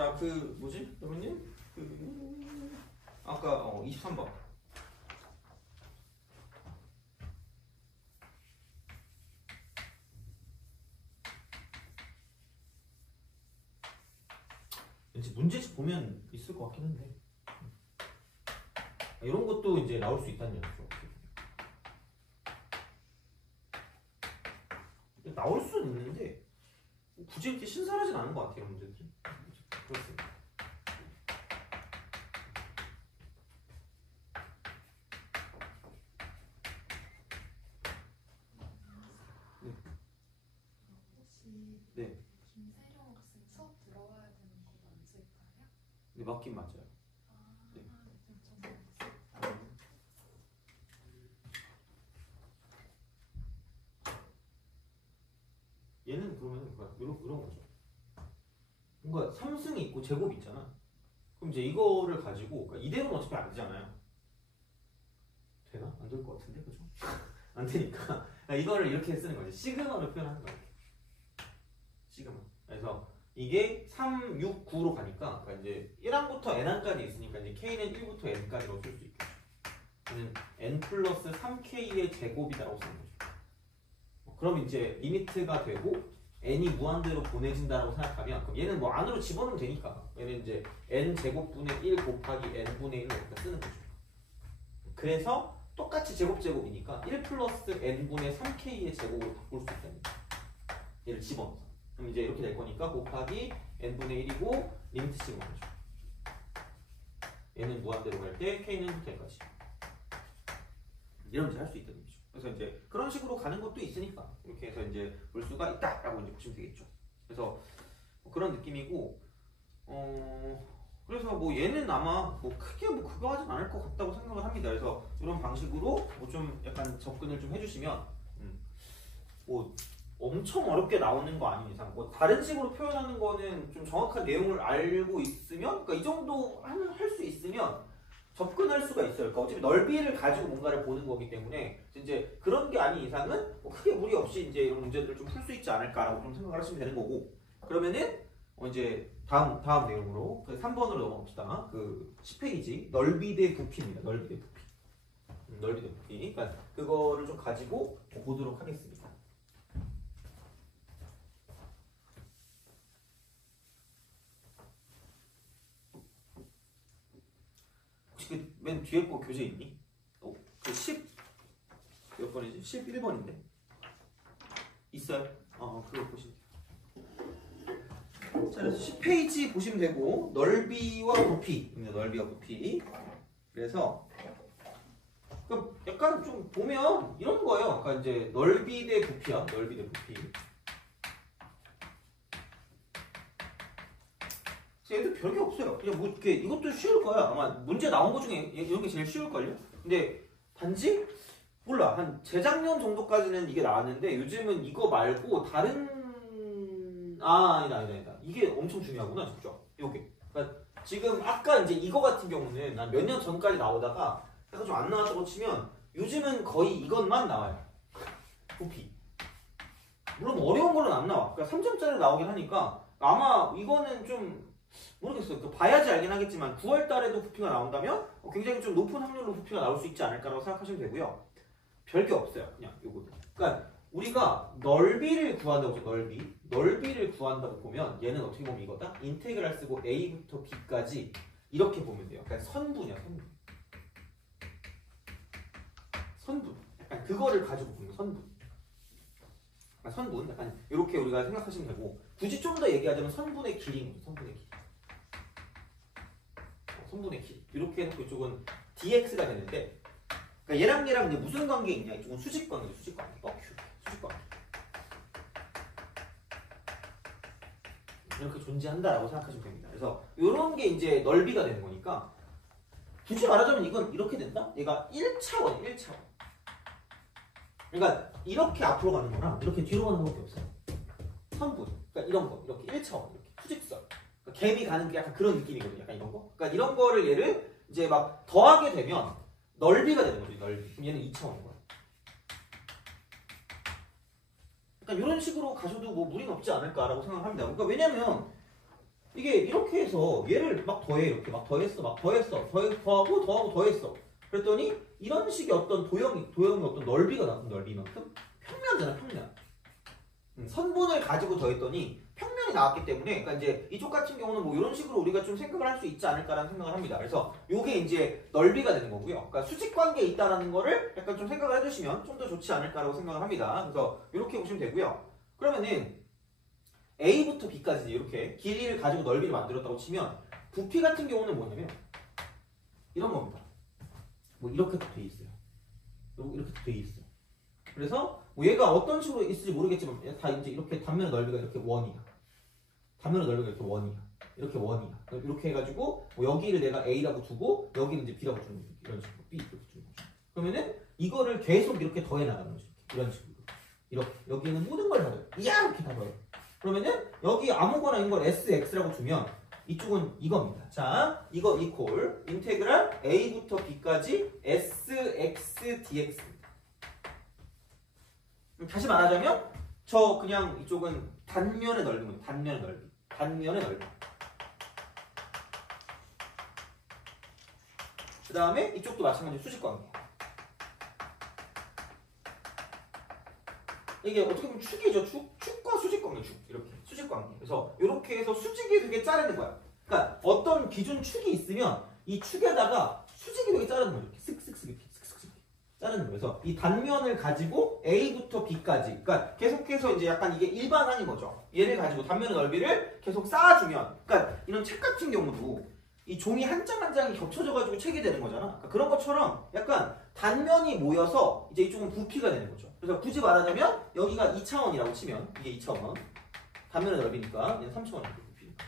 자, 그 뭐지? 여러분님? 아까 23번. 왠지 문제집 보면 있을 것 같긴 한데 이런 것도 이제 나올 수 있다는 얘기죠. 나올 수는 있는데 굳이 이렇게 신선하진 않은 것 같아요, 문제들이. 그렇습니다. 네. 혹시 네. 김세령 학생 수업 들어와야 되는 거 맞을까요? 네, 맞긴 맞아요. 네. 얘는 그러면 이런 거죠. 뭔가 3승이 있고 제곱이 있잖아. 그럼 이제 이거를 가지고 그러니까 이대로는 어차피 안 되잖아요. 되나? 안 될 것 같은데, 그죠? 안 되니까 이거를 이렇게 쓰는 거지. 시그마로 표현하는 거야. 시그마. 그래서 이게 3, 6, 9로 가니까 그러니까 이제 1항부터 n항까지 있으니까 이제 k는 1부터 n까지로 쓸 수 있겠죠. 저는 n 플러스 3k의 제곱이다라고 쓰는 거죠. 그럼 이제 리미트가 되고 n이 무한대로 보내진다라고 생각하면 그럼 얘는 뭐 안으로 집어넣으면 되니까 얘는 이제 n 제곱분의 1 곱하기 n분의 1로 이렇게 쓰는 거죠. 그래서 똑같이 제곱이니까 1 플러스 n분의 3k의 제곱으로 바꿀 수 있답니다. 얘를 집어넣어서. 그럼 이제 이렇게 될 거니까 곱하기 n분의 1이고 리미트 집어넣죠. 얘는 무한대로 갈 때 k는 될까지. 이런 문제 할 수 있다는 거죠. 그래서 이제 그런 식으로 가는 것도 있으니까 이렇게 해서 이제 볼 수가 있다라고 이제 보시면 되겠죠. 그래서 뭐 그런 느낌이고 그래서 뭐 얘는 아마 뭐 크게 뭐 그거 하진 않을 것 같다고 생각을 합니다. 그래서 이런 방식으로 뭐 좀 약간 접근을 좀 해주시면 뭐 엄청 어렵게 나오는 거 아닌 이상 뭐 다른 식으로 표현하는 거는 좀 정확한 내용을 알고 있으면 그러니까 이 정도 할 수 있으면 접근할 수가 있어요. 그러니까 어차피 넓이를 가지고 뭔가를 보는 거기 때문에 이제 그런 게 아닌 이상은 뭐 크게 무리 없이 이제 이런 문제들을 좀 풀 수 있지 않을까라고 좀 생각을 하시면 되는 거고 그러면은 이제 다음 내용으로 그 3번으로 넘어갑시다. 그 10페이지 넓이 대 부피입니다. 넓이 대 부피. 넓이 대 부피. 그러니까 그거를 좀 가지고 보도록 하겠습니다. 그 맨 뒤에 거 교재 있니? 그 10 몇 번이지? 11번인데 있어요? 그거 보시면 돼요. 자, 그래서 10페이지 보시면 되고 넓이와 부피입니다. 넓이와 부피. 그래서 약간 좀 보면 이런 거예요. 그러니까 이제 넓이 대 부피야. 넓이 대 부피. 얘도 별게 없어요. 그냥 뭐 이렇게 이것도 쉬울 거야. 아마 문제 나온 것 중에 이런 게 제일 쉬울걸요? 근데 단지 몰라 한 재작년 정도까지는 이게 나왔는데 요즘은 이거 말고 다른 아니다. 이게 엄청 중요하구나 진짜. 요게. 그러니까 지금 아까 이제 이거 같은 경우는 한 몇 년 전까지 나오다가 약간 좀 안 나왔다고 치면 요즘은 거의 이것만 나와요. 부피. 물론 어려운 거는 안 나와. 그러니까 3점짜리 나오긴 하니까 아마 이거는 좀 모르겠어요. 그 봐야지 알긴 하겠지만 9월 달에도 부피가 나온다면 굉장히 좀 높은 확률로 부피가 나올 수 있지 않을까라고 생각하시면 되고요. 별게 없어요. 그냥 요거. 그러니까 우리가 넓이를 구한다고 해서 넓이를 구한다고 보면 얘는 어떻게 보면 이거다. 인테그랄 쓰고 a부터 b까지 이렇게 보면 돼요. 그러니까 선분이야, 선분. 약간 그거를 가지고 보는 선분. 선분 약간 이렇게 우리가 생각하시면 되고 굳이 좀 더 얘기하자면 선분의 길인 거죠. 선분의 길. 이렇게 해놓고 이쪽은 dx가 되는데 그러니까 얘랑 이제 무슨 관계 있냐? 이쪽은 수직 관계. 수직 관계. 이렇게 존재한다라고 생각하시면 됩니다. 그래서 이런 게 이제 넓이가 되는 거니까 굳이 말하자면 이건 이렇게 된다? 얘가 1차원. 그러니까 이렇게 앞으로 가는 거랑 이렇게 뒤로 가는 것밖에 없어요. 선분. 그러니까 이런 거. 이렇게 1차원. 이렇게 수직선. 그러니까 갭이 가는 게 약간 그런 느낌이거든요. 약간 이런 거. 그러니까 이런 거를 얘를 이제 막 더하게 되면 넓이가 되는 거죠. 넓이. 그럼 얘는 2차원인 거야. 그러니까 이런 식으로 가셔도 뭐 무리는 없지 않을까라고 생각합니다. 그러니까 왜냐면 이게 이렇게 해서 얘를 막 더해 이렇게 막 더했어 막 더했어 더하고 더하고 더했어. 그랬더니 이런 식의 어떤 도형의 어떤 넓이가 나쁜 넓이만큼 평면이잖아 평면. 선분을 가지고 더했더니 평면이 나왔기 때문에 그러니까 이제 이쪽 같은 경우는 뭐 이런 식으로 우리가 좀 생각을 할 수 있지 않을까라는 생각을 합니다. 그래서 요게 이제 넓이가 되는 거고요. 그러니까 수직 관계에 있다라는 거를 약간 좀 생각을 해주시면 좀 더 좋지 않을까라고 생각을 합니다. 그래서 이렇게 보시면 되고요. 그러면은 A부터 B까지 이렇게 길이를 가지고 넓이를 만들었다고 치면 부피 같은 경우는 뭐냐면 이런 겁니다. 뭐 이렇게 돼 있어요. 이렇게 돼 있어요. 그래서 뭐 얘가 어떤 식으로 있을지 모르겠지만 다 이제 이렇게 단면의 넓이가 이렇게 원이야. 단면의 넓이가 이렇게 원이야. 이렇게 원이야. 이렇게 해가지고 뭐 여기를 내가 A라고 두고 여기는 이제 B라고 주는 거죠. 이런 식으로 B 이렇게 주는 거죠. 그러면은 이거를 계속 이렇게 더해 나가는 거죠. 이런 식으로. 이렇게 여기는 모든 걸 다 더해. 이야 이렇게 다 더해. 그러면은 여기 아무거나 있는 걸 SX라고 주면 이쪽은 이겁니다. 자, 이거 이퀄 인테그랄 A부터 B까지 SX DX. 다시 말하자면 저 그냥 이쪽은 단면의 넓이입니다. 단면의 넓이. 단면의 넓이. 그 다음에 이쪽도 마찬가지로 수직관계. 이게 어떻게 보면 축이죠. 축과 수직관계. 축. 이렇게. 수직관계. 그래서 이렇게 해서 수직이 되게 자르는 거야. 그러니까 어떤 기준 축이 있으면 이 축에다가 수직이 되게 자르는 거죠. 이렇게 쓱쓱쓱 이렇게 쓱쓱쓱 자르는 거예요. 그래서 이 단면을 가지고 A부터 B까지. 그러니까 계속해서 이제 약간 이게 일반항인 거죠. 얘를 가지고 단면의 넓이를 계속 쌓아주면. 그러니까 이런 책 같은 경우도 이 종이 한 장 한 장이 겹쳐져가지고 책이 되는 거잖아. 그러니까 그런 것처럼 약간 단면이 모여서 이제 이쪽은 부피가 되는 거죠. 그래서 굳이 말하자면 여기가 2차원이라고 치면 이게 2차원. 단면의 넓이니까 얘는 3차원이고 부피니까.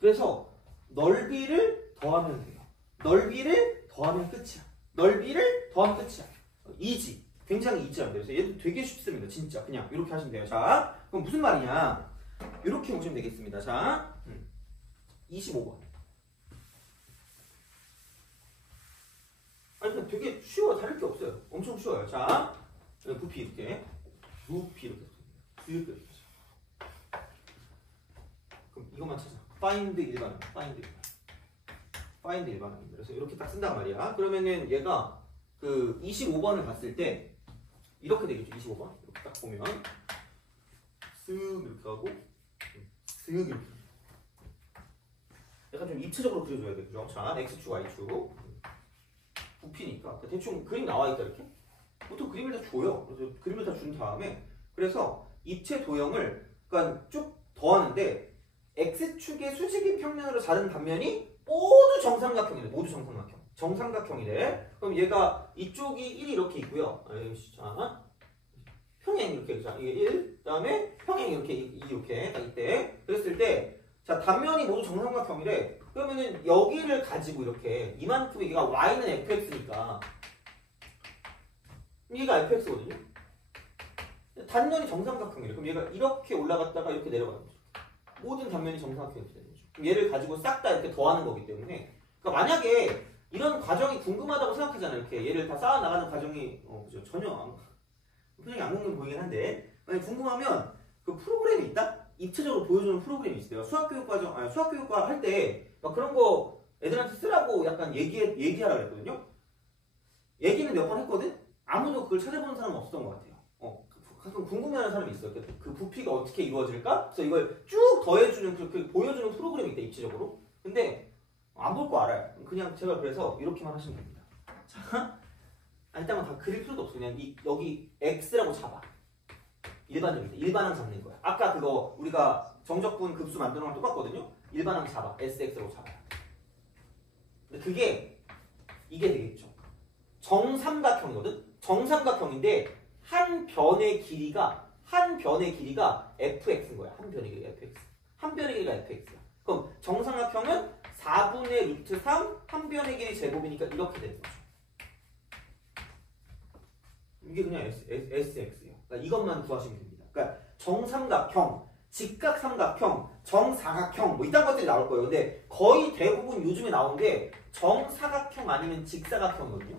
그래서 넓이를 더하면 돼요. 넓이를 더하면 끝이야. 넓이를 더하면 끝이야. 이지. 굉장히 이지합니다. 그래서 얘도 되게 쉽습니다. 진짜 그냥 이렇게 하시면 돼요. 자, 그럼 무슨 말이냐? 이렇게 보시면 되겠습니다. 자, 25번. 아니 그냥 되게 쉬워요. 다를 게 없어요. 엄청 쉬워요. 자, 부피 이렇게, 부피 이렇게. 그럼 이것만 찾아. find 일반항, find 일반항입니다. 그래서 이렇게 딱 쓴단 말이야. 그러면은 얘가 그 25번을 봤을 때 이렇게 되겠죠. 25번 이렇게 딱 보면 쓱 이렇게 하고 쓱 이렇게. 약간 좀 입체적으로 그려줘야 돼. 그죠? 자, x축, y축. 부피니까 대충 그림 나와 있다 이렇게. 보통 그림을 다 줘요. 그래서 그림을 다 준 다음에 그래서 입체 도형을 그러니까 쭉 더하는데 x축의 수직인 평면으로 자른 단면이 모두 정삼각형이래. 모두 정삼각형. 정삼각형이래. 그럼 얘가 이쪽이 1이 이렇게 있고요. 자, 평행 이렇게 자 이게 1, 그다음에 평행 이렇게 2 이렇게 딱 이때 그랬을 때 자 단면이 모두 정삼각형이래. 그러면은 여기를 가지고 이렇게 이만큼 얘가 y는 fx니까 얘가 fx거든요. 단면이 정삼각형이래. 그럼 얘가 이렇게 올라갔다가 이렇게 내려가는 거죠. 모든 단면이 정삼각형이 되는 거죠. 그럼 얘를 가지고 싹 다 이렇게 더하는 거기 때문에 그러니까 만약에 이런 과정이 궁금하다고 생각하잖아요. 이렇게 얘를 다 쌓아 나가는 과정이 그죠? 전혀 표정이 안 궁금해 보이긴 한데 만약 궁금하면 그 프로그램이 있다? 입체적으로 보여주는 프로그램이 있어요. 수학교육 과정, 수학교육과 할 때 막 그런 거 애들한테 쓰라고 약간 얘기하라 그랬거든요. 얘기는 몇 번 했거든? 아무도 그걸 찾아보는 사람은 없었던 것 같아요. 가끔 궁금해하는 사람이 있어요. 그 부피가 어떻게 이루어질까? 그래서 이걸 쭉 더해주는 그렇게 보여주는 프로그램이 있다, 입체적으로. 근데 안 볼 거 알아요. 그냥 제가 그래서 이렇게만 하시면 됩니다. 자, 일단은 다 그릴 필요도 없어. 그냥 여기 x라고 잡아. 일반적이다. 일반항 잡는 거야. 아까 그거 우리가 정적분 급수 만드는 거랑 똑같거든요. 일반항 잡아. sx라고 잡아. 근데 이게 되겠죠. 정삼각형이거든. 정삼각형인데 한 변의 길이가 fx인 거야. 한 변의 길이가 fx. 한 변의 길이가 fx야. 그럼 정삼각형은 4분의 루트 3 한 변의 길이 제곱이니까 이렇게 되는 거죠. 이게 그냥 SX예요. 그러니까 이것만 구하시면 됩니다. 그러니까 정삼각형, 직각삼각형, 정사각형 뭐 이딴 것들이 나올 거예요. 근데 거의 대부분 요즘에 나온 게 정사각형 아니면 직사각형이거든요.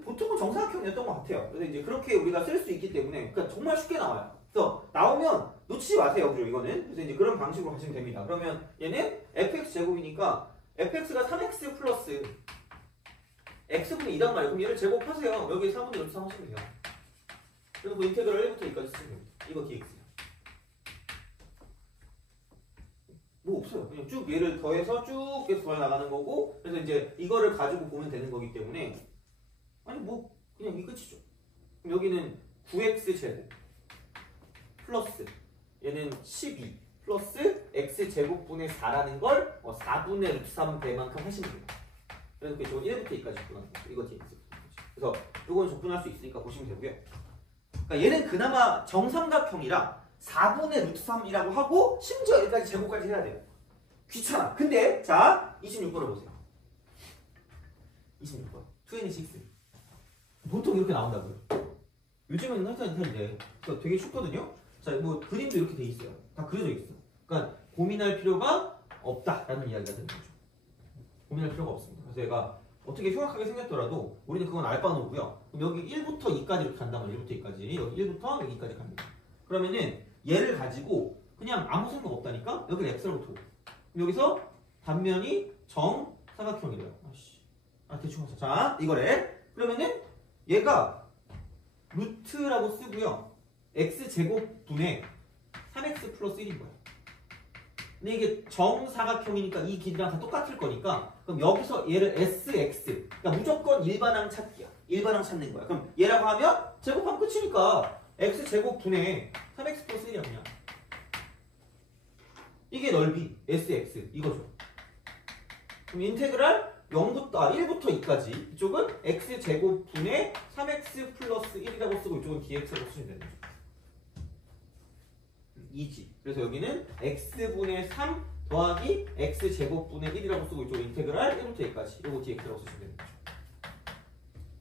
보통은 정사각형이었던 것 같아요. 그래서 이제 그렇게 우리가 쓸 수 있기 때문에 그러니까 정말 쉽게 나와요. 그래서 나오면 놓치지 마세요. 그죠? 이거는. 그래서 이제 그런 방식으로 하시면 됩니다. 그러면 얘는 fx 제곱이니까 fx가 3x 플러스 x분의 2단 말이에요. 그럼 얘를 제곱하세요. 여기 4분의 1 하시면 돼요. 그리고 인테그랄 1부터 2까지 쓰면 됩니다. 이거 dx야. 뭐 없어요. 그냥 쭉 얘를 더해서 쭉 계속 더해 나가는 거고, 그래서 이제 이거를 가지고 보면 되는 거기 때문에, 아니 뭐 그냥 이 끝이죠. 그럼 여기는 9x 제곱 플러스 얘는 12 플러스 x 제곱분의 4라는 걸 4분의 루트 3 배만큼 하시면 돼요. 그래서 이건 1부터 2까지 접근하는 거죠. 이거 dx. 그래서 이건 접근할 수 있으니까 보시면 되고요. 그러니까 얘는 그나마 정삼각형이라 4분의 루트 3이라고 하고 심지어 여기까지 제곱까지 해야 돼요. 귀찮아. 근데 자 26번을 보세요. 26번 26. 보통 이렇게 나온다고요. 요즘은 항상 이제 되게 쉽거든요. 자, 뭐 그림도 이렇게 돼 있어요. 다 그려져 있어. 그러니까 고민할 필요가 없다라는 이야기가 되는 거죠. 고민할 필요가 없습니다. 그래서 얘가 어떻게 흉악하게 생겼더라도 우리는 그건 알바노고요. 그럼 여기 1부터 2까지 이렇게 간다면 1부터 2까지 여기 1부터 여기까지 갑니다. 그러면은 얘를 가지고 그냥 아무 생각 없다니까 여기를 x라고 둬. 여기서 단면이 정사각형이래요. 대충 하자. 자, 이거래. 그러면은 얘가 루트라고 쓰고요. x제곱분의 3x 플러스 1인 거야. 근데 이게 정사각형이니까 이 길이랑 다 똑같을 거니까 그럼 여기서 얘를 sx 그러니까 무조건 일반항 찾기야. 일반항 찾는 거야. 그럼 얘라고 하면 제곱하면 끝이니까 x제곱분의 3x 플러스 1이야 그냥. 이게 넓이 sx 이거죠. 그럼 인테그랄 1부터 2까지 이쪽은 x제곱분의 3x 플러스 1이라고 쓰고 이쪽은 dx라고 쓰시면 되는 거죠. 2지. 그래서 여기는 x분의 3 더하기 x제곱분의 1이라고 쓰고 이쪽 인테그랄 1부터 2까지 이거 dx라고 쓰시면 되는 거죠.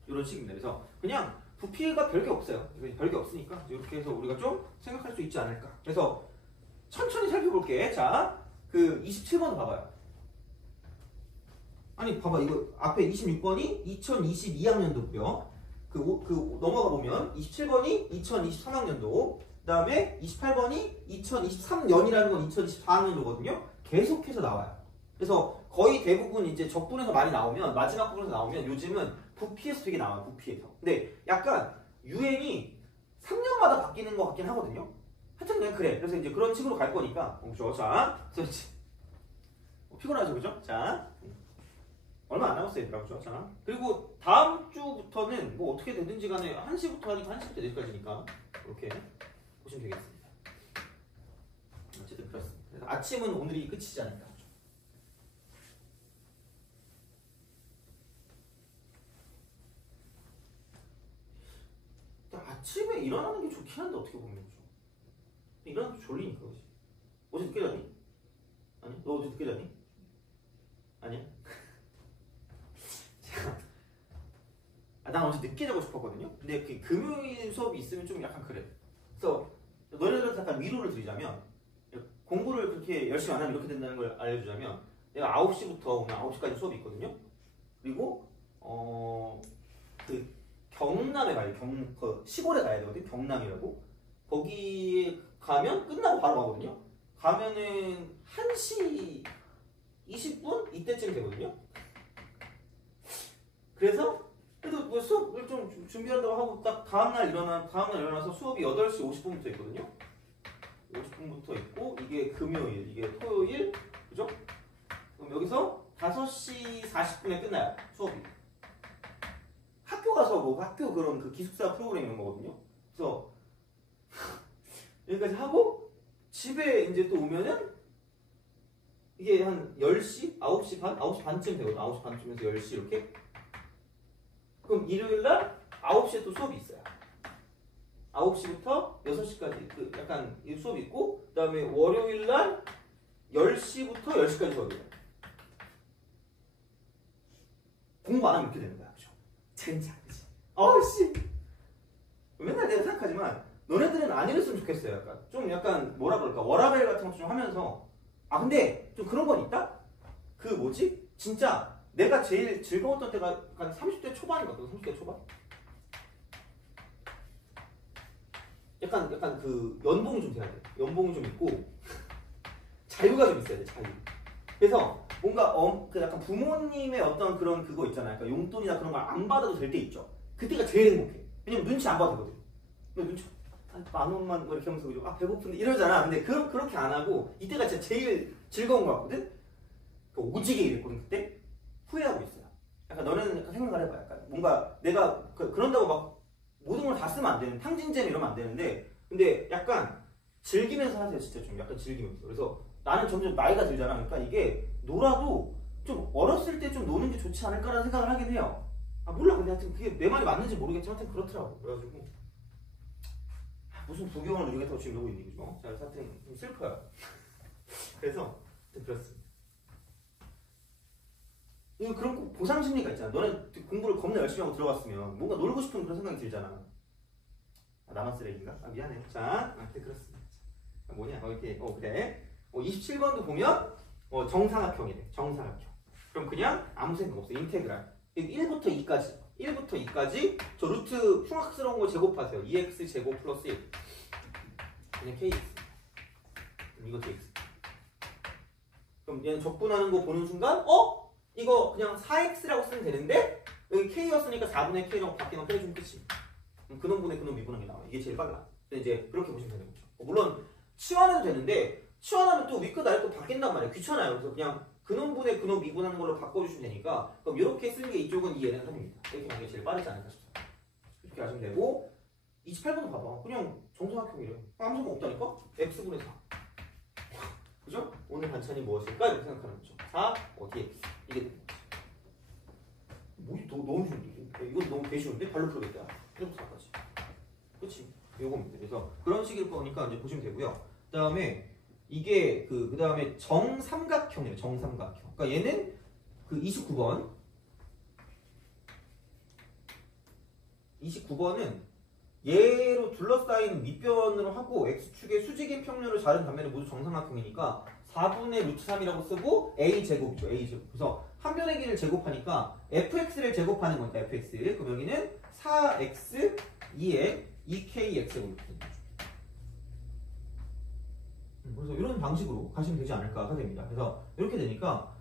이런 식입니다. 그래서 그냥 부피가 별게 없어요. 별게 없으니까 이렇게 해서 우리가 좀 생각할 수 있지 않을까. 그래서 천천히 살펴볼게. 자, 그 27번 봐봐요. 아니 봐봐 이거 앞에 26번이 2022학년도고요. 그 넘어가 보면 27번이 2023학년도, 그 다음에 28번이 2023년이라는 건 2024학년도거든요. 계속해서 나와요. 그래서 거의 대부분 이제 적분에서 많이 나오면 마지막 부분에서 나오면 요즘은 부피에서 되게 나와요. 부피에서. 근데 약간 유행이 3년마다 바뀌는 것 같긴 하거든요. 하여튼 그냥 그래. 그래서 이제 그런 식으로 갈 거니까. 그렇죠. 자, 피곤하죠, 그죠? 자. 얼마 안 남았어요, 얘들아. 그죠? 자, 그리고 다음 주부터는 뭐 어떻게 되든지 간에 1시부터 하니까 1시부터 내일까지니까 이렇게 보시면 되겠습니다. 어쨌든 그렇습니다. 그래서 아침은 오늘이 끝이지 않을까. 그죠? 아침에 일어나는 게 좋긴 한데 어떻게 보면 그죠? 일어나도 졸리니까 그지? 어제 늦게 자니? 아니? 너 어제 늦게 자니? 아니야? 난 어제 늦게 자고 싶었거든요. 근데 그 금요일 수업이 있으면 좀 약간 그래. 그래서 너네들한테 약간 위로를 드리자면 공부를 그렇게 열심히 안 하면 이렇게 된다는 걸 알려주자면 내가 9시부터 오늘 9시까지 수업이 있거든요. 그리고 그 경남에 가요. 그 시골에 가야 되거든. 경남이라고. 거기에 가면 끝나고 바로 가거든요. 가면은 1시 20분 이때쯤 되거든요. 그래서 그래도 뭐 수업을 좀 준비한다고 하고 딱 다음날 일어나서 수업이 8시 50분부터 있거든요. 50분부터 있고 이게 금요일, 이게 토요일, 그죠? 그럼 여기서 5시 40분에 끝나요. 수업이. 학교 가서 뭐 학교 그런 그 기숙사 프로그램 이런 거거든요. 그래서 여기까지 하고 집에 이제 또 오면은 이게 한 10시? 9시 반? 9시 반쯤 되거든요. 9시 반쯤에서 10시 이렇게. 그럼 일요일날 9시에 또 수업이 있어요. 9시부터 6시까지 그 약간 수업이 있고, 그 다음에 월요일날 10시부터 10시까지 수업이에요. 공부 안 하면 이렇게 되는 거야. 그죠? 진짜. 어우씨. 맨날 내가 생각하지만 너네들은 안 이랬으면 좋겠어요. 약간 뭐라 그럴까, 워라밸 같은 거 좀 하면서. 근데 좀 그런 건 있다? 그 뭐지? 진짜 내가 제일 즐거웠던 때가 한 30대 초반이거든. 30대 초반. 약간 그 연봉이 좀 돼야 돼. 연봉이 좀 있고 자유가 좀 있어야 돼. 자유. 그래서 뭔가 그 약간 부모님의 어떤 그런 그거 있잖아요. 그러니까 용돈이나 그런 걸 안 받아도 될 때 있죠. 그때가 제일 행복해. 왜냐면 눈치 안 봐도 되거든. 근데 눈치 한 10,000원만 뭐 이렇게 하면서 아 배고픈데 이러잖아. 근데 그렇게 안 하고 이때가 진짜 제일 즐거운 거 같거든. 오지게 일했거든 그때. 후회하고 있어요. 약간 너는 약간 생각을 해봐. 약간 뭔가 내가 그런다고 막 모든 걸 다 쓰면 안 되는 탕진잼 이러면 안 되는데 근데 약간 즐기면서 하세요. 진짜 좀 약간 즐기면서. 그래서 나는 점점 나이가 들잖아. 그러니까 이게 놀아도 좀 어렸을 때 좀 노는 게 좋지 않을까라는 생각을 하긴 해요. 아 몰라. 근데 하여튼 그게 내 말이 맞는지 모르겠지만 하여튼 그렇더라고. 그래가지고 무슨 부경을 누리겠다고 지금 놀고 있는 거죠. 자, 그래서 하여튼 좀 슬퍼요. 그래서 그렇습니다. 이거 그런 꼭 보상 심리가 있잖아. 너는 공부를 겁나 열심히 하고 들어갔으면 뭔가 놀고 싶은 그런 생각이 들잖아. 아, 나만 쓰레기인가? 아 미안해. 자, 아무튼 그렇습니다. 자, 뭐냐? 이렇게 그래. 27번도 보면 정사각형이래. 정사각형. 그럼 그냥 아무 생각 없어. 인테그랄. 1부터 2까지. 1부터 2까지 저 루트 흉악스러운 거 제곱하세요. 2x 제곱 플러스 1. 그냥 kx. 이것도 x. 그럼 얘는 적분하는 거 보는 순간 이거 그냥 4x라고 쓰면 되는데 여기 k였으니까 4분의 k라고 바뀌면 빼주면 끝이. 그럼 근원분의 근원 미분하는 게 나와. 이게 제일 빨라. 근데 이제 그렇게 보시면 되는 거죠. 물론 치환해도 되는데 치환하면 또 윗끝 아래끝 바뀐단 말이에요. 귀찮아요. 그래서 그냥 근원분의 근원 미분하는 걸로 바꿔주시면 되니까 그럼 이렇게 쓰는 게 이쪽은 2n은 3입니다. 이렇게 하는 게 제일 빠르지 않을까 싶어요. 이렇게 하시면 되고 28번 봐봐. 그냥 정사각형이래요. 아무 상관 없다니까? x분의 4. 그죠? 오늘 반찬이 무엇일까? 이렇게 생각하는 거죠. 4, dx. 이게 뭐지? 너무 쉬운데? 이건 너무 개쉬운데? 발로 풀겠다. 1부터 4까지. 그치? 요겁니다. 그래서 그런 식일 거니까 이제 보시면 되고요. 그 다음에 이게 그 다음에 정삼각형이에요. 정삼각형. 그러니까 얘는 그 29번. 29번은 얘로 둘러싸인 밑변으로 하고 x축의 수직의 평면으로 자른 단면이 모두 정삼각형이니까 4분의 루트 3이라고 쓰고 a제곱이죠. a제곱. 그래서 한 변의 길이를 제곱하니까 fx를 제곱하는 거니까 fx. 그럼 여기는 4x 2에 2kx가 이렇게 되는 거죠. 그래서 이런 방식으로 가시면 되지 않을까 됩니다. 그래서 이렇게 되니까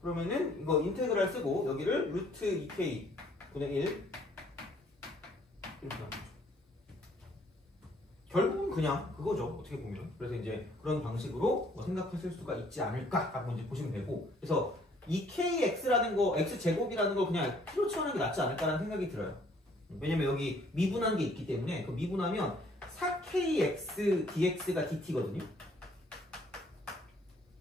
그러면은 이거 인테그랄 쓰고 여기를 루트 2k 분의 1 이렇게 나옵니다. 결국은 그냥 그거죠. 어떻게 보면. 그래서 이제 그런 방식으로 생각하실 수가 있지 않을까 하고 이제 보시면 되고. 그래서 이 kx라는 거, x제곱이라는 걸 그냥 t로 치환하는 게 낫지 않을까라는 생각이 들어요. 왜냐면 여기 미분한 게 있기 때문에 그 미분하면 4kx dx가 dt거든요.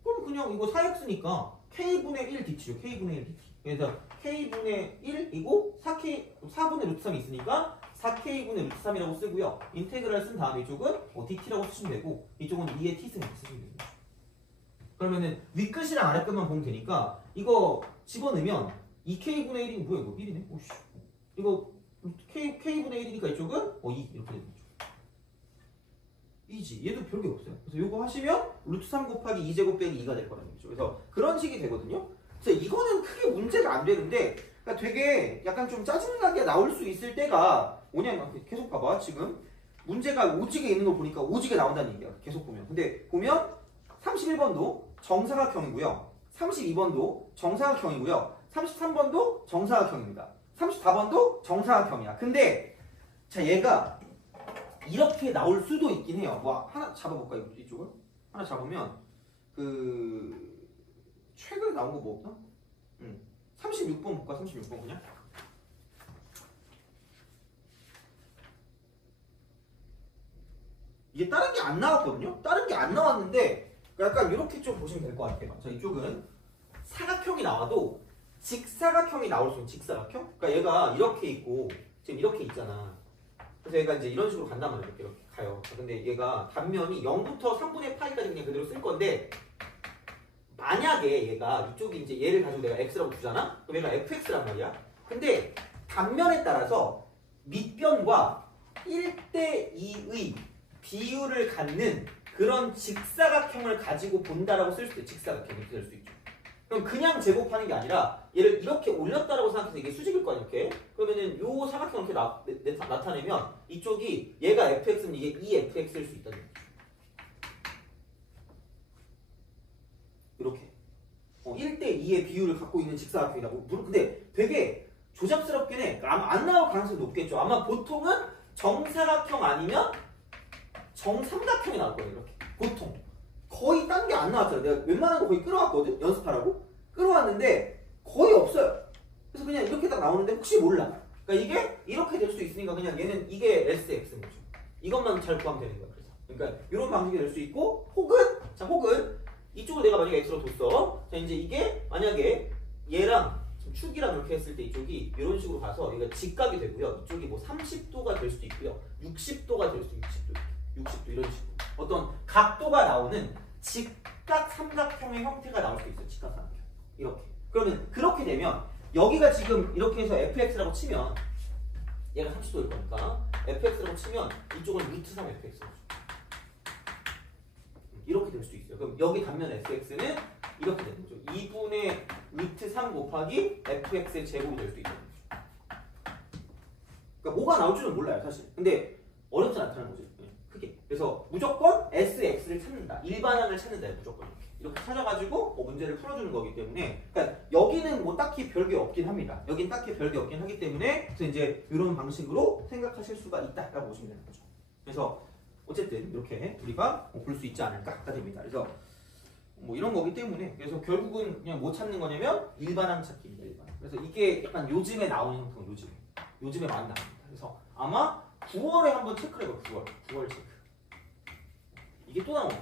그럼 그냥 이거 4x니까 k분의 1 dt죠. k분의 1 dt. 그래서 k분의 1이고 4분의 루트 3이 있으니까 4k분의 루트 3이라고 쓰고요. 인테그랄 쓴 다음에 이쪽은 dt라고 쓰시면 되고 이쪽은 2의 t 쓰면 쓰시면 됩니다. 그러면은 윗끝이랑 아랫끝만 보면 되니까 이거 집어넣으면 2k분의 1이 뭐야 이거 1이네? 오씨. 이거 k분의 1이니까 이쪽은 2 이렇게 되는 거죠. 이지. 얘도 별게 없어요. 그래서 이거 하시면 루트 3 곱하기 2제곱 빼기 2가 될 거라는 거죠. 그래서 그런 식이 되거든요. 그래서 이거는 크게 문제가 안 되는데 그러니까 되게 약간 좀 짜증나게 나올 수 있을 때가 뭐냐면 계속 봐봐. 지금 문제가 오지게 있는 걸 보니까 오지게 나온다는 얘기야. 계속 보면. 근데 보면 31번도 정사각형이고요. 32번도 정사각형이고요. 33번도 정사각형입니다. 34번도 정사각형이야. 근데 자 얘가 이렇게 나올 수도 있긴 해요. 뭐 하나 잡아볼까 이쪽을? 하나 잡으면 그 최근에 나온 거 뭐 없나? 36번 볼까? 36번 그냥? 이게 다른 게 안 나왔거든요? 다른 게 안 나왔는데 약간 이렇게 좀 보시면 될 것 같아요. 자 이쪽은 사각형이 나와도 직사각형이 나올 수 있는 직사각형? 그러니까 얘가 이렇게 있고 지금 이렇게 있잖아. 그래서 얘가 이제 이런 식으로 간단 말이에요. 이렇게 가요. 근데 얘가 단면이 0부터 3분의 파이까지 그냥 그대로 쓸 건데 만약에 얘가 이쪽이 이제 얘를 가지고 내가 x라고 주잖아? 그럼 얘가 fx란 말이야. 근데 단면에 따라서 밑변과 1대2의 비율을 갖는 그런 직사각형을 가지고 본다라고 쓸 수도 있죠. 직사각형 이렇게 될 수 있죠. 그럼 그냥 제곱하는 게 아니라 얘를 이렇게 올렸다라고 생각해서 이게 수직일 거 아니야 이렇게. 그러면은 요 사각형을 이렇게 나타내면 이쪽이 얘가 fx면 이게 2fx일 수 있다는 거죠. 이렇게 1대2의 비율을 갖고 있는 직사각형이라고. 근데 되게 조잡스럽긴 해. 안 나올 가능성이 높겠죠. 아마 보통은 정사각형 아니면 정삼각형이 나올 거예요. 이렇게 보통 거의 딴 게 안 나왔잖아요. 내가 웬만한 거 거의 끌어왔거든. 연습하라고 끌어왔는데 거의 없어요. 그래서 그냥 이렇게 딱 나오는데 혹시 몰라. 그러니까 이게 이렇게 될 수도 있으니까 그냥 얘는 이게 SX인 거죠. 이것만 잘 구하면 되는 거야. 그러니까 이런 방식이 될 수 있고 혹은 이쪽을 내가 만약에 x로 뒀어. 자 이제 이게 만약에 얘랑 축이랑 이렇게 했을 때 이쪽이 이런 식으로 가서 얘가 직각이 되고요. 이쪽이 뭐 30도가 될 수도 있고요. 60도가 될 수도 있고 60도 이런 식으로 어떤 각도가 나오는 직각 삼각형의 형태가 나올 수 있어요. 직각 삼각형 이렇게. 그러면 그렇게 되면 여기가 지금 이렇게 해서 fx라고 치면 얘가 30도일 거니까 fx라고 치면 이쪽은 루트 3 fx죠. 이렇게 될 수 있어요. 그럼 여기 단면 fx는 이렇게 되는 거죠. 2분의 루트 3 곱하기 fx의 제곱이 될 수도 있는 거죠. 그러니까 뭐가 나올 줄은 몰라요 사실. 근데 어렵지 않다는 거죠. 크게. 그래서 무조건 sx를 찾는다. 일반항을 찾는다. 무조건 이렇게 찾아가지고 문제를 풀어주는 거기 때문에. 그러니까 여기는 뭐 딱히 별게 없긴 합니다. 여긴 딱히 별게 없긴 하기 때문에 그래서 이제 이런 방식으로 생각하실 수가 있다라고 보시면 되는 거죠. 그래서 어쨌든 이렇게 우리가 볼 수 있지 않을까가 됩니다. 그래서 뭐 이런 거기 때문에 그래서 결국은 그냥 뭐 찾는 거냐면 일반항 찾기입니다. 일반항. 그래서 이게 약간 요즘에 나오는 형태가 요즘에 많이 나옵니다. 그래서 아마 9월에 한번 체크를 해봐요. 9월 체크. 이게 또 나오나?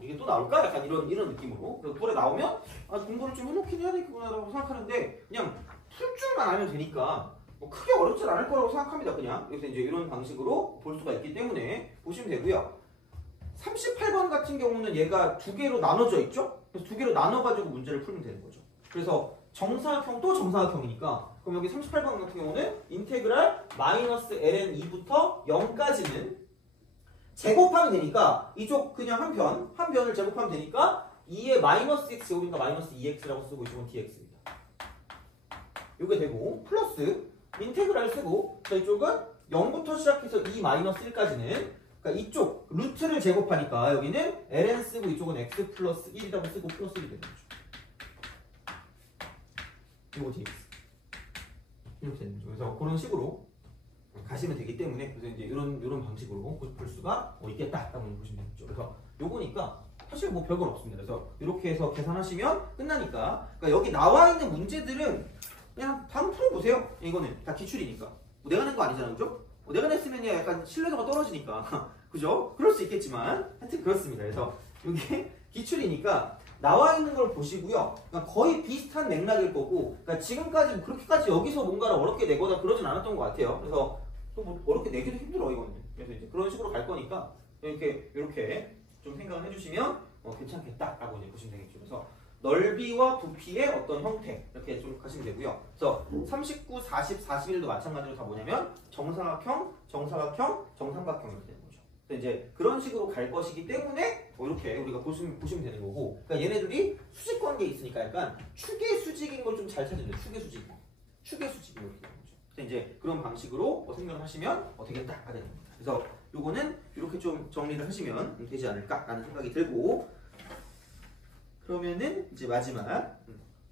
이게 또 나올까? 약간 이런 느낌으로. 그래서 9월에 나오면 공부를 좀 해놓긴 해야 되겠구나라고 생각하는데 그냥 풀 줄만 알면 되니까 뭐 크게 어렵진 않을 거라고 생각합니다. 그냥 그래서 이제 이런 방식으로 볼 수가 있기 때문에 보시면 되고요. 38번 같은 경우는 얘가 두 개로 나눠져 있죠? 그래서 두 개로 나눠가지고 문제를 풀면 되는 거죠. 그래서 정사각형 또 정사각형이니까 그럼 여기 38번 같은 경우는 인테그랄 마이너스 ln 2부터 0까지는 제곱하면 되니까 이쪽 그냥 한 변을 제곱하면 되니까 2의 마이너스 x 제곱이니까 마이너스 2x라고 쓰고 이쪽은 dx입니다. 이게 되고 플러스 인테그랄 쓰고 이쪽은 0부터 시작해서 2 마이너스 1까지는 그러니까 이쪽 루트를 제곱하니까 여기는 ln 쓰고 이쪽은 x 플러스 1이라고 쓰고 플러스 1이 되는 거죠. 이거 dx 이렇게 되는 거죠. 그래서 그런 식으로 가시면 되기 때문에 그래서 이제 이런 방식으로 볼 수가 있겠다라고 보시면 되겠죠. 그래서 요거니까 사실 뭐 별건 없습니다. 그래서 이렇게 해서 계산하시면 끝나니까 그러니까 여기 나와 있는 문제들은 그냥 바로 풀어보세요. 이거는 다 기출이니까 뭐 내가 낸 거 아니잖아, 그죠? 내가 냈으면 약간 신뢰도가 떨어지니까 그죠? 그럴 수 있겠지만 하여튼 그렇습니다. 그래서 이게 기출이니까 나와 있는 걸 보시고요. 그러니까 거의 비슷한 맥락일 거고 그러니까 지금까지 그렇게까지 여기서 뭔가를 어렵게 내거나 그러진 않았던 것 같아요. 그래서 또 뭐 어렵게 내기도 힘들어 이거는. 그래서 이제 그런 식으로 갈 거니까 이렇게 좀 생각을 해주시면 괜찮겠다라고 이제 보시면 되겠죠. 그래서 넓이와 부피의 어떤 형태 이렇게 좀 가시면 되고요. 그래서 39, 40, 41도 마찬가지로 다 뭐냐면 정사각형, 정삼각형 이렇게 되는 거죠. 그래서 이제 그런 식으로 갈 것이기 때문에 이렇게 우리가 보시면 되는 거고. 그러니까 얘네들이 수직 관계에 있으니까 약간 축의 수직인 걸 좀 잘 찾으면 돼요. 축의 수직 이렇게 되는 거죠. 그래서 이제 그런 방식으로 생각을 하시면 되겠다가 되는 겁니다. 그래서 요거는 이렇게 좀 정리를 하시면 되지 않을까라는 생각이 들고. 그러면은 이제 마지막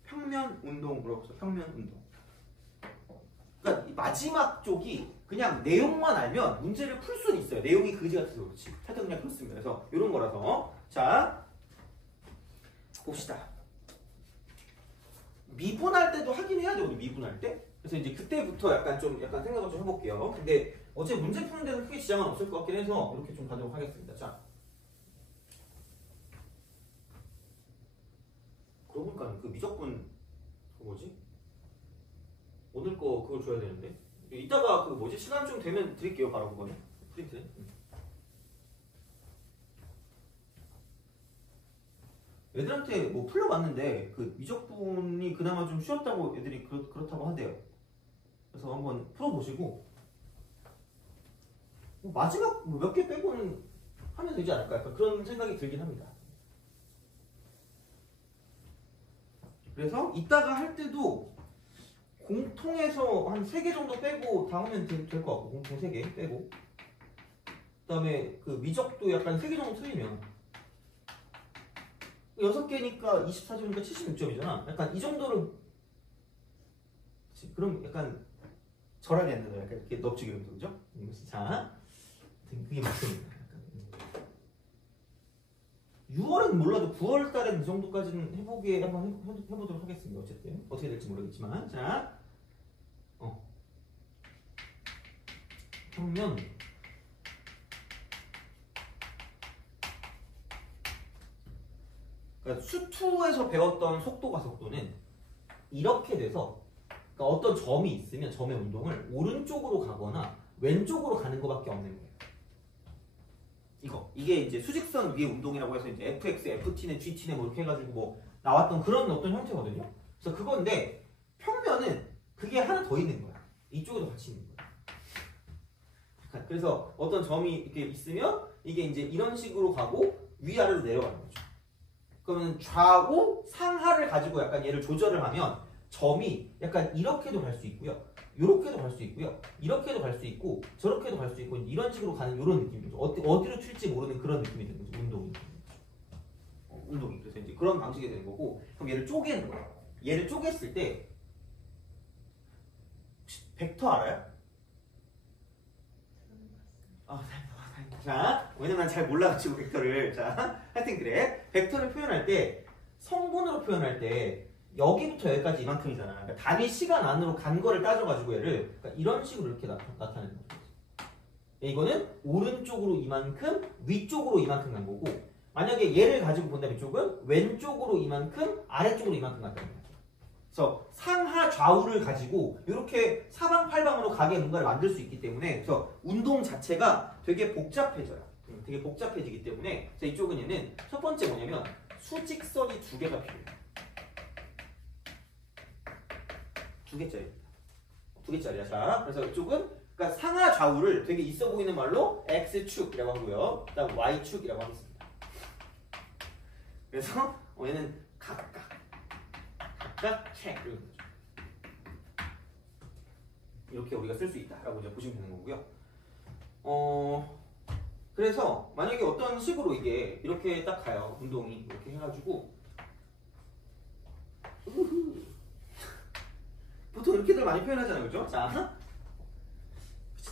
평면 운동으로 평면 운동. 그러니까 이 마지막 쪽이 그냥 내용만 알면 문제를 풀 수는 있어요. 내용이 그지 같아서 그렇지. 하여튼 그냥 그렇습니다. 그래서 이런 거라서 자 봅시다. 미분할 때도 하긴 해야 되거든요. 미분할 때. 그래서 이제 그때부터 약간 생각을 좀 해볼게요. 근데 어제 문제 푸는 데는 크게 지장은 없을 것 같긴 해서 이렇게 좀 가도록 하겠습니다. 자. 그러고 보니까 그 미적분 뭐지? 오늘 거 그걸 줘야 되는데 이따가 그 뭐지? 시간 좀 되면 드릴게요. 바로 그거는 프린트. 애들한테 뭐 풀려봤는데 그 미적분이 그나마 좀 쉬웠다고 애들이 그렇다고 하대요. 그래서 한번 풀어보시고 마지막 몇 개 빼고는 하면 되지 않을까? 약간 그런 생각이 들긴 합니다. 그래서 이따가 할 때도 공통에서 한 3개 정도 빼고 다 하면 될 것 같고, 공통 3개 빼고. 그 다음에 그 미적도 약간 3개 정도 틀리면 6개니까 24점이니까 76점이잖아. 약간 이 정도로, 그럼 약간 절하게 안 되나? 약간 이렇게 넙죽이 이렇게 그죠? 자, 그게 맞습니다. 6월은 몰라도 9월 달엔 이 정도까지는 해보게 한번 해보도록 하겠습니다. 어쨌든 어떻게 될지 모르겠지만, 자, 그러면 그러니까 수투에서 배웠던 속도는 이렇게 돼서, 그러니까 어떤 점이 있으면 점의 운동을 오른쪽으로 가거나 왼쪽으로 가는 것밖에 없는 거예요. 이게 이제 수직선 위의 운동이라고 해서 이제 fx, ft네, gt네 뭐 이렇게 해가지고 뭐 나왔던 그런 어떤 형태거든요. 그래서 그건데 평면은 그게 하나 더 있는 거야. 이쪽에도 같이 있는 거야. 그래서 어떤 점이 이렇게 있으면 이게 이제 이런 식으로 가고 위아래로 내려가는 거죠. 그러면 좌우 상하를 가지고 약간 얘를 조절을 하면 점이 약간 이렇게도 갈 수 있고요, 이렇게도 갈 수 있고요, 이렇게도 갈 수 있고, 저렇게도 갈 수 있고, 이런 식으로 가는 이런 느낌이죠. 어디로 튈지 모르는 그런 느낌이 되는 거죠. 운동이. 그래서 이제 그런 방식이 되는 거고, 그럼 얘를 쪼개는 거예요. 얘를 쪼갰을 때 벡터 알아요? 자, 왜냐면 난 잘 몰라가지고 벡터를. 자, 하여튼 그래. 벡터를 표현할 때, 성분으로 표현할 때 여기부터 여기까지 이만큼이잖아. 그러니까 단위 시간 안으로 간 거를 따져가지고 얘를 그러니까 이런 식으로 이렇게 나타내는 거죠. 이거는 오른쪽으로 이만큼, 위쪽으로 이만큼 간 거고, 만약에 얘를 가지고 본다면 이쪽은 왼쪽으로 이만큼, 아래쪽으로 이만큼 갔다는 거죠. 그래서 상하 좌우를 가지고 이렇게 사방팔방으로 가게 뭔가를 만들 수 있기 때문에, 그래서 운동 자체가 되게 복잡해져요. 되게 복잡해지기 때문에, 그래서 이쪽은 얘는 첫 번째 뭐냐면 수직선이 2개가 필요해요. 2개짜리야. 자, 그래서 이쪽은 그러니까 상하 좌우를 되게 있어 보이는 말로 x축이라고 하고요. 그다음 y축이라고 하겠습니다. 그래서 얘는 각각 책 이런 거죠. 이렇게 우리가 쓸 수 있다라고 이제 보시면 되는 거고요. 그래서 만약에 어떤 식으로 이게 이렇게 딱 가요. 운동이 이렇게 해가지고 보통 이렇게들 많이 표현하잖아요, 그죠? 자,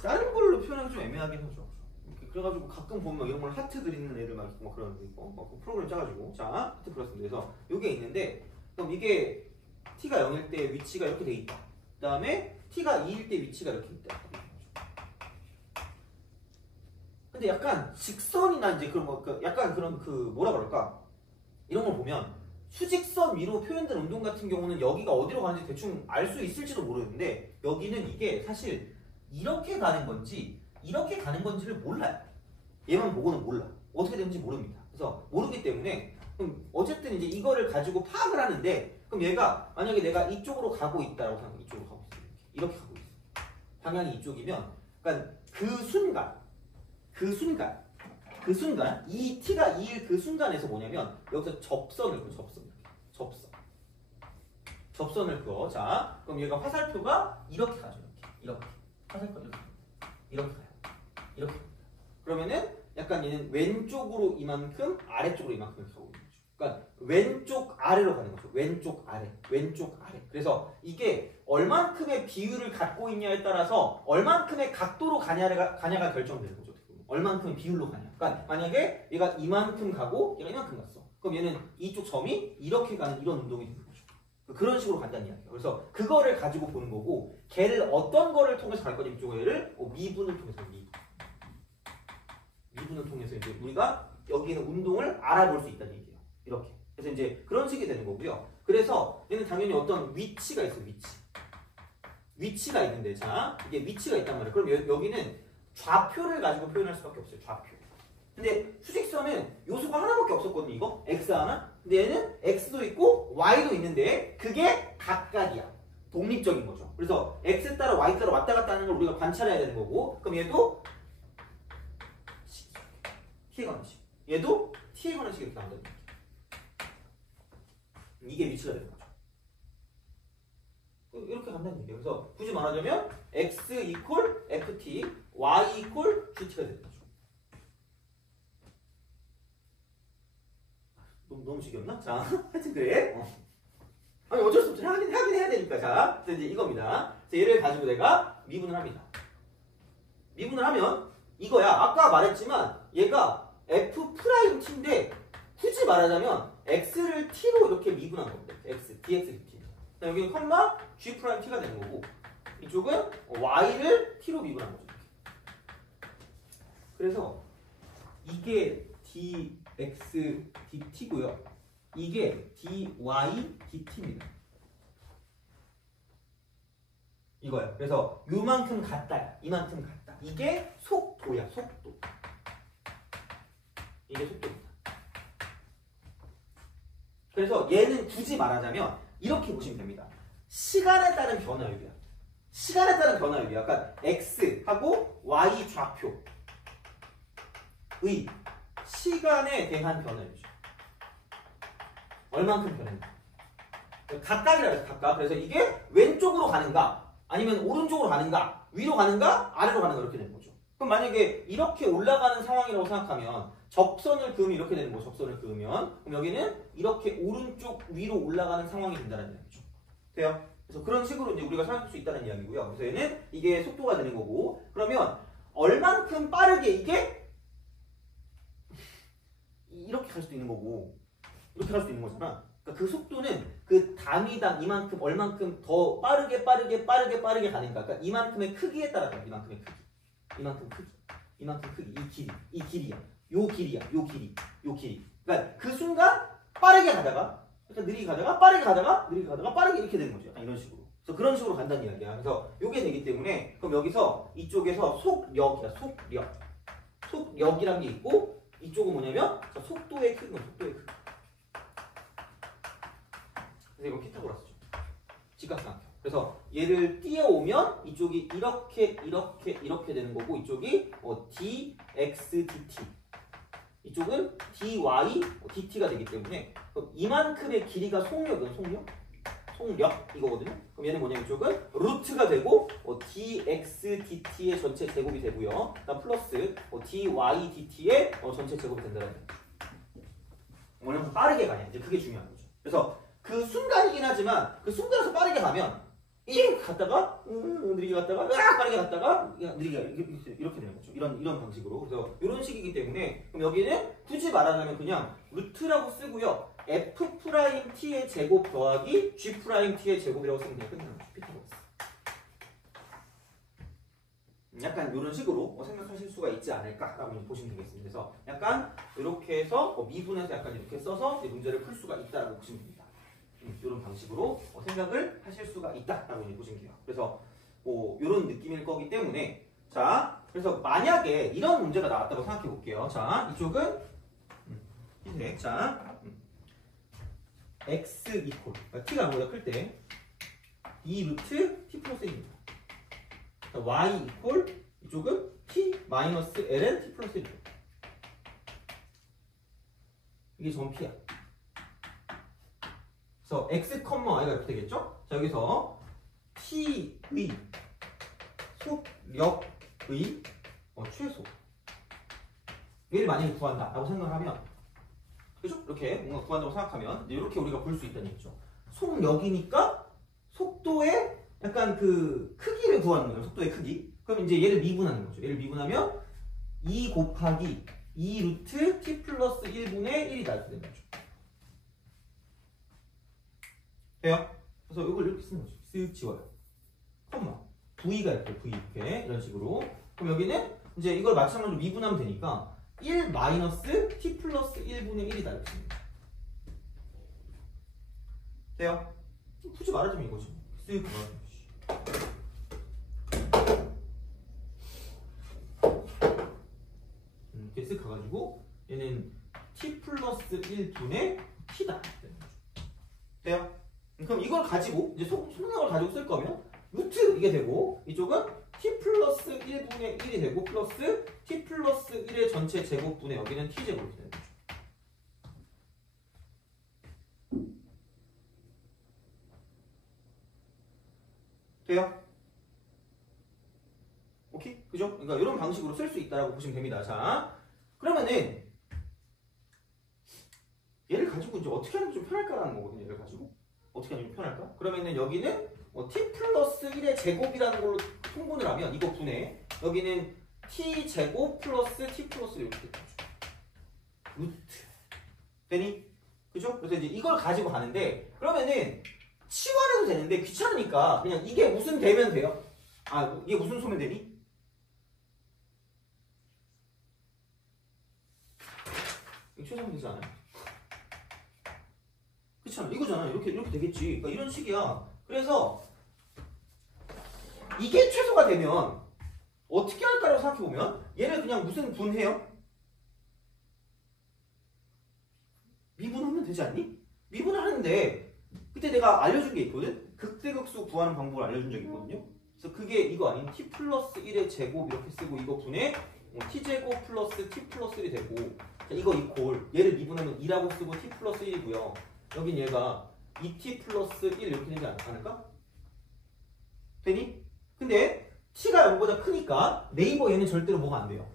다른 걸로 표현하기 좀 애매하긴 하죠. 이렇게 그래가지고 가끔 보면 이런 걸 하트 그리는 애들 막 있고 막 그런 거 있고, 막 프로그램 짜가지고, 자, 하트 그렸습니다. 그래서 이게 있는데, 그럼 이게 t가 0일 때 위치가 이렇게 돼 있다. 그 다음에 t가 2일 때 위치가 이렇게 있다. 근데 약간 직선이나 이제 그런 거, 약간 그런 뭐라 그럴까? 이런 걸 보면 수직선 위로 표현된 운동 같은 경우는 여기가 어디로 가는지 대충 알 수 있을지도 모르는데, 여기는 이게 사실 이렇게 가는 건지 이렇게 가는 건지를 몰라요. 얘만 보고는 몰라. 어떻게 되는지 모릅니다. 그래서 모르기 때문에 그럼 어쨌든 이제 이거를 가지고 파악을 하는데, 그럼 얘가 만약에 내가 이쪽으로 가고 있다라고 생각해. 이쪽으로 가고 있어. 이렇게 가고 있어. 방향이 이쪽이면, 그러니까 그 순간 이 t가 2일 그 순간에서 뭐냐면 여기서 접선을 그어. 자, 그럼 얘가 화살표가 이렇게 가죠. 이렇게 화살표 이렇게 가요. 이렇게. 그러면은 약간 얘는 왼쪽으로 이만큼, 아래쪽으로 이만큼 이렇게 가고 있는 거죠. 그러니까 왼쪽 아래로 가는 거죠. 왼쪽 아래. 그래서 이게 얼만큼의 비율을 갖고 있냐에 따라서 얼만큼의 각도로 가냐가 결정되는 거죠. 얼만큼 비율로 가냐. 그러니까 만약에 얘가 이만큼 가고 얘가 이만큼 갔어. 그럼 얘는 이쪽 점이 이렇게 가는 이런 운동이 되는 거죠. 그런 식으로 간다는 이야기예요. 그래서 그거를 가지고 보는 거고, 걔를 어떤 거를 통해서 갈 거냐, 이쪽 얘를 미분을 통해서 미분을 통해서 이제 우리가 여기에는 운동을 알아볼 수 있다는 얘기예요. 이렇게. 그래서 이제 그런 식이 되는 거고요. 그래서 얘는 당연히 어떤 위치가 있어요. 위치가 있는데, 자, 이게 위치가 있단 말이에요. 그럼 여기는 좌표를 가지고 표현할 수밖에 없어요. 좌표. 근데 수직선은 요소가 하나밖에 없었거든요. 이거 x 하나. 근데 얘는 x도 있고 y도 있는데 그게 각각이야. 독립적인 거죠. 그래서 x 따라 y 따라 왔다 갔다 하는 걸 우리가 관찰해야 되는 거고, 그럼 얘도 t에 관한 식, 얘도 t에 관한 식이 이렇게 나온다. 이게 위치가 되는 거죠. 이렇게 간다는 얘기예요. 그래서 굳이 말하자면 x 이퀄 ft, y 이퀄 gt가 되는 거죠. 너무 지겹나? 자, 하여튼 그래. 아니 어쩔 수 없죠. 하긴 해야 되니까. 자, 그래서 이제 이겁니다. 그래서 얘를 가지고 내가 미분을 합니다. 미분을 하면 이거야. 아까 말했지만 얘가 f't인데 굳이 말하자면 x를 t로 이렇게 미분한 겁니다. x, dx, dt. 여기는 컴마 g't가 되는 거고 이쪽은 y를 t로 미분한 거죠. 그래서 이게 dx, dt고요. 이게 dy, dt입니다. 이거예요. 그래서 요만큼 같다, 이만큼 같다. 이게 속도야, 속도. 이게 속도입니다. 그래서 얘는 굳이 말하자면 이렇게 보시면 됩니다. 시간에 따른 변화율이야. 시간에 따른 변화율이야. 그러니까 x하고 y 좌표의 시간에 대한 변화율이죠. 얼만큼 변했나? 각각이라 해서 각각. 그래서 이게 왼쪽으로 가는가? 아니면 오른쪽으로 가는가? 위로 가는가? 아래로 가는가? 이렇게 되는 거죠. 그럼 만약에 이렇게 올라가는 상황이라고 생각하면 접선을 그으면 이렇게 되는 거죠. 접선을 그으면. 그럼 여기는 이렇게 오른쪽 위로 올라가는 상황이 된다는 이야기죠. 돼요? 그래서 그런 식으로 이제 우리가 생각할 수 있다는 이야기고요. 그래서 얘는 이게 속도가 되는 거고. 그러면 얼만큼 빠르게 이게 이렇게 갈 수도 있는 거고 이렇게 갈 수도 있는 거잖아. 그러니까 그 속도는 그 단위당 이만큼 얼만큼 더 빠르게 가는가. 그러니까 이만큼의 크기에 따라 달라. 이만큼의 크기. 이만큼 크기. 이 길이야. 요 길이. 그러니까 그 순간 빠르게 가다가 약간 느리게 가다가 빠르게 이렇게 되는 거죠. 약간 이런 식으로. 그래서 그런 식으로 간다는 이야기야. 그래서 요게 되기 때문에 그럼 여기서 이쪽에서 속력이야. 속력이란 게 있고 이쪽은 뭐냐면 속도의 크기는 속도의 크기. 그래서 이건 피타고라스죠. 직각삼각형. 그래서 얘를 띄어오면 이쪽이 이렇게 되는 거고 이쪽이 dx dt 이쪽은 dy dt가 되기 때문에 그럼 이만큼의 길이가 속력 이거거든요. 그럼 얘는 뭐냐면 이쪽은 루트가 되고 dx dt의 전체 제곱이 되고요. 그다음 플러스 dy dt의 전체 제곱이 된다는 거죠. 뭐냐면 빠르게 가냐 이제 그게 중요한 거죠. 그래서 그 순간이긴 하지만 그 순간에서 빠르게 가면 갔다가 느리게 갔다가 빠르게 갔다가 느리게 이렇게 되는 거죠. 이런 방식으로. 그래서 이런 식이기 때문에 그럼 여기는 굳이 말하자면 그냥 루트라고 쓰고요. f't의 제곱 더하기 g't의 제곱이라고 쓰면 그냥 끝나는 거죠. 피타고라스. 약간 이런 식으로 생각하실 수가 있지 않을까라고 보시면 되겠습니다. 그래서 약간 이렇게 해서 미분해서 약간 이렇게 써서 문제를 풀 수가 있다라고 보시면 됩니다. 이런 방식으로 생각을 하실 수가 있다라고 보시면 돼요. 그래서 이런 느낌일 거기 때문에 자, 그래서 만약에 이런 문제가 나왔다고 생각해 볼게요. 자, 이쪽은 흰색. 자, x 이퀄 t가 보다 클 때 2 루트 t 플러스 1입니다. y 이퀄 이쪽은 t 마이너스 ln t 플러스 1입니다. 이게 전피야. 그래서 x, y가 이렇게 되겠죠? 자, 여기서 t의 속력의 최소 얘를 만약에 구한다라고 생각하면 그죠? 이렇게 뭔가 구한다고 생각하면 이렇게 우리가 볼 수 있다는 얘기죠. 속력이니까 속도의 약간 그 크기를 구하는 거예요. 속도의 크기. 그럼 이제 얘를 미분하는 거죠. 얘를 미분하면 2 곱하기 2 루트 t 플러스 1분의 1이 나올 때 되는 거죠. 돼요? 그래서 이걸 이렇게 쓰는 거죠. 쓱 지워요. 콤마. V가 이렇게 V 이렇게 이런 식으로. 그럼 여기는 이제 이걸 마찬가지로 미분하면 되니까 1 마이너스 t 플러스 1분의 1이다 이렇게 씁니다. 돼요? 굳이 말하자면 이거지. 쓱 이렇게 쓱 가가지고 얘는 t 플러스 1분의 t다. 돼요? 그럼 이걸 가지고 이제 속력을 가지고 쓸 거면 루트 이게 되고 이쪽은 t 플러스 1분의 1이 되고 플러스 t 플러스 1의 전체 제곱분의 여기는 t 제곱이 되는 거죠. 돼요? 오케이? 그죠? 그러니까 이런 방식으로 쓸 수 있다라고 보시면 됩니다. 자, 그러면은 얘를 가지고 이제 어떻게 하면 좀 편할까라는 거거든요. 얘를 가지고 어떻게 하면 좀 편할까? 그러면은 여기는 t 플러스 1의 제곱이라는 걸로 통분을 하면 이거 분해 여기는 t 제곱 플러스 t 플러스 이렇게 되죠. 루트 되니? 그죠? 그래서 이제 이걸 가지고 가는데 그러면은 치환해도 되는데 귀찮으니까 그냥 이게 무슨 되면 돼요? 아 이게 무슨 소면 되니? 이거 최소면 되지 않아요? 그렇잖아. 이거잖아. 이렇게 되겠지. 그러니까 이런 식이야. 그래서 이게 최소가 되면 어떻게 할까라고 생각해보면 얘를 그냥 무슨 분해요? 미분하면 되지 않니? 미분을 하는데 그때 내가 알려준 게 있거든? 극대극소 구하는 방법을 알려준 적이 있거든요. 그래서 그게 이거 아닌 t 플러스 1의 제곱 이렇게 쓰고 이거 분해 t제곱 플러스 t 플러스 1이 되고 자, 이거 이콜 얘를 미분하면 2라고 쓰고 t 플러스 1이고요. 여긴 얘가 2t 플러스 1 이렇게 되지 않을까? 되니? 근데 t가 0보다 크니까 네이버 얘는 절대로 뭐가 안 돼요?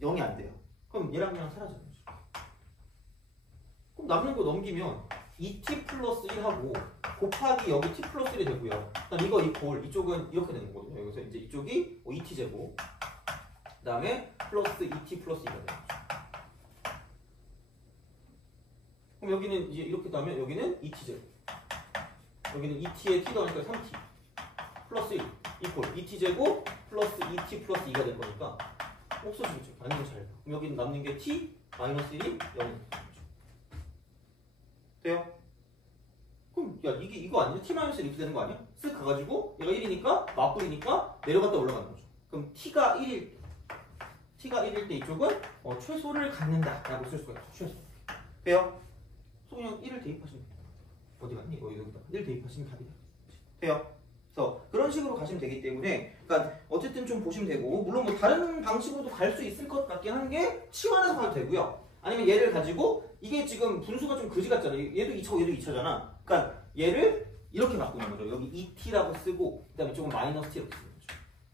0이 안 돼요. 그럼 얘랑 그냥 사라져요. 그럼 남는 거 넘기면 2t 플러스 1하고 곱하기 여기 t 플러스 1이 되고요. 그다음 이거 이꼴 이쪽은 이렇게 되는 거거든요. 여기서 이제 이쪽이 2t 제곱 그 다음에 플러스 2t 플러스 2가 되는 거죠. 그럼 여기는 이제 이렇게 따면 여기는 2t 제곱 여기는 2t에 t 더하니까 3t 플러스 1 이꼴 2t 제곱 플러스 2t 플러스 2가 될 거니까 없어지겠죠. 아니면 잘 봐. 그럼 여기는 남는 게 t 마이너스 1이 0이 돼요? 그럼 야 이거 아니야? t 마이너스 이렇게 되는 거 아니야? 쓱 가가지고 얘가 1이니까 맞불이니까 내려갔다 올라가는 거죠. 그럼 t가 1일 때 이쪽은 최소를 갖는다라고 쓸 수가 있죠. 최소. 돼요? 그래서 그냥 1을 대입하시면 돼요. 어디 갔니? 여기다 1 대입하시면 답이 돼요. 그래서 그런 식으로 가시면 되기 때문에 그러니까 어쨌든 좀 보시면 되고 물론 뭐 다른 방식으로도 갈 수 있을 것 같긴 한 게 치환해서 가도 되고요. 아니면 얘를 가지고 이게 지금 분수가 좀 그지 같잖아. 얘도 2차고 얘도 2차잖아. 그러니까 얘를 이렇게 바꾸는 거죠. 여기 2t라고 쓰고 그다음에 이쪽은 마이너스 t 이렇게 쓰는 거죠.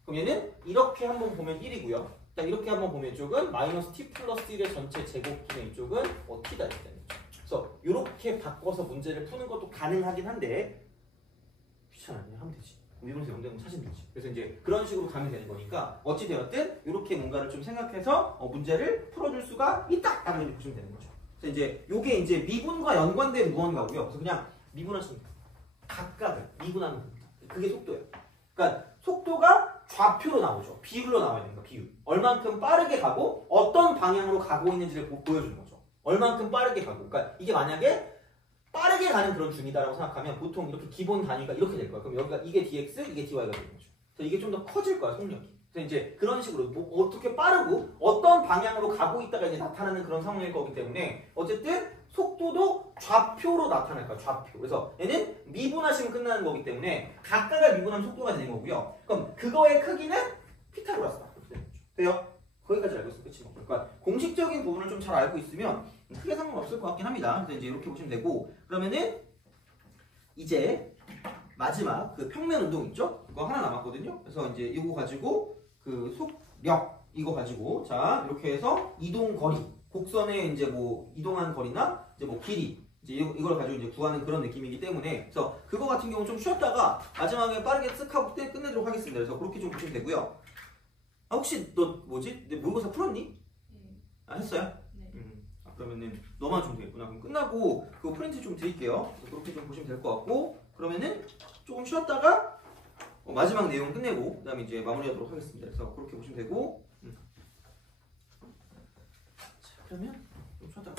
그럼 얘는 이렇게 한번 보면 1이고요. 이렇게 한번 보면 이쪽은 마이너스 t 플러스 1의 전체 제곱분의 이쪽은 t다 이렇게 되는 거죠. 그래서 이렇게 바꿔서 문제를 푸는 것도 가능하긴 한데 귀찮아요. 하면 되지. 미분에서 0되는 거 찾으면 되지. 그래서 이제 그런 식으로 가면 되는 거니까 어찌 되었든 이렇게 뭔가를 좀 생각해서 문제를 풀어줄 수가 있다라고 이제 보시면 되는 거죠. 그래서 이제 요게 이제 미분과 연관된 무언가고요. 그래서 그냥 미분하시면 돼요. 각각을 미분하면 됩니다. 그게 속도예요. 그러니까 속도가 좌표로 나오죠. 비율로 나와야 되니까 비율. 얼만큼 빠르게 가고 어떤 방향으로 가고 있는지를 보여주는 거죠. 얼만큼 빠르게 가고. 그러니까 이게 만약에 빠르게 가는 그런 중이다라고 생각하면 보통 이렇게 기본 단위가 이렇게 될 거야. 그럼 여기가 이게 dx, 이게 dy가 되는 거죠. 그래서 이게 좀 더 커질 거야, 속력이. 그래서 이제 그런 식으로 뭐 어떻게 빠르고 어떤 방향으로 가고 있다가 이제 나타나는 그런 상황일 거기 때문에 어쨌든 속도도 좌표로 나타날 거야, 좌표. 그래서 얘는 미분하시면 끝나는 거기 때문에 각각을 미분하면 속도가 되는 거고요. 그럼 그거의 크기는 피타고라스다. 이렇게 되는 거죠. 돼요? 거기까지 알고 있으면 끝인 거죠. 그러니까 공식적인 부분을 좀 잘 알고 있으면 크게 상관없을 것 같긴 합니다. 그래서 이제 이렇게 보시면 되고 그러면은 이제 마지막 그 평면 운동 있죠? 그거 하나 남았거든요. 그래서 이제 이거 가지고 그 속력 이거 가지고 자 이렇게 해서 이동 거리 곡선의 이제 뭐 이동한 거리나 이제 뭐 길이 이제 이걸 가지고 이제 구하는 그런 느낌이기 때문에 그래서 그거 같은 경우 좀 쉬었다가 마지막에 빠르게 쓱 하고 끝내도록 하겠습니다. 그래서 그렇게 좀 보시면 되고요. 아 혹시 너 뭐지? 내 모의고사 풀었니? 아 했어요? 네. 아, 그러면은 너만 좀 되겠구나. 그럼 끝나고 그거 프린트 좀 드릴게요. 그렇게 좀 보시면 될 것 같고 그러면은 조금 쉬었다가 마지막 내용 끝내고 그 다음에 이제 마무리하도록 하겠습니다. 그래서 그렇게 보시면 되고 자 그러면 좀 쉬었다가